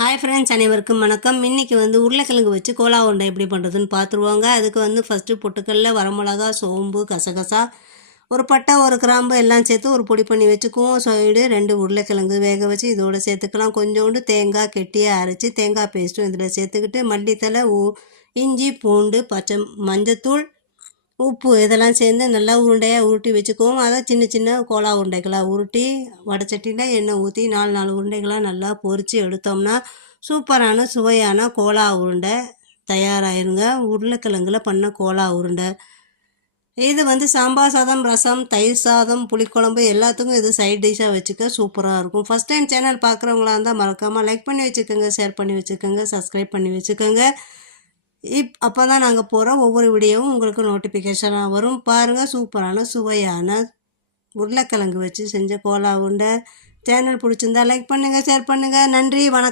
Hi friends, அனைவருக்கும் வணக்கம். இன்றைக்கி உருளைக்கிழங்கு வச்சு கோலா உருண்டை எப்படி பண்ணுறதுன்னு பார்த்துருவாங்க. அதுக்கு ஃபஸ்ட்டு பொட்டுக்கல்ல, வரமிளகா, சோம்பு, கசகசா, ஒரு பட்டை, ஒரு கிராம்பு எல்லாம் சேர்த்து ஒரு பொடி பண்ணி வச்சுக்குவோம். சைடு 2 உருளைக்கிழங்கு வேக வச்சு இதோட சேர்த்துக்கலாம். கொஞ்சோண்டு தேங்காய் கெட்டியாக அரைச்சி தேங்காய் பேஸ்ட்டும் இதில் சேர்த்துக்கிட்டு, மல்லித்தலை, இஞ்சி, பூண்டு, மஞ்சத்தூள், உப்பு இதெல்லாம் சேர்ந்து நல்லா உருண்டையாக உருட்டி வச்சுக்குவோம். அதை சின்ன சின்ன கோலா உருண்டைகளாக உருட்டி வடைச்சட்டியில் எண்ணெய் ஊற்றி 4 உருண்டைகளாக நல்லா பொரித்து எடுத்தோம்னா சூப்பரான சுவையான கோலா உருண்டை தயாராகிருங்க. உருளைக்கிழங்குல பண்ண கோலா உருண்டை இது சாம்பார் சாதம், ரசம், தயிர் சாதம், புளிக்குழம்பு எல்லாத்துக்கும் இது சைட் டிஷ்ஷாக வச்சுக்க சூப்பராக இருக்கும். ஃபஸ்ட் டைம் சேனல் பார்க்குறவங்களா இருந்தால் மறக்காமல் லைக் பண்ணி வச்சுக்கோங்க, ஷேர் பண்ணி வச்சுக்கோங்க, சப்ஸ்கிரைப் பண்ணி வச்சுக்கோங்க. அப்போ தான் நாங்கள் போகிற ஒவ்வொரு வீடியோவும் உங்களுக்கு நோட்டிஃபிகேஷனாக வரும். பாருங்கள், சூப்பரான சுவையான உருளைக்கிழங்கு வச்சு செஞ்ச கோலா உருண்டை. சேனல் பிடிச்சிருந்தா லைக் பண்ணுங்கள், ஷேர் பண்ணுங்கள். நன்றி, வணக்கம்.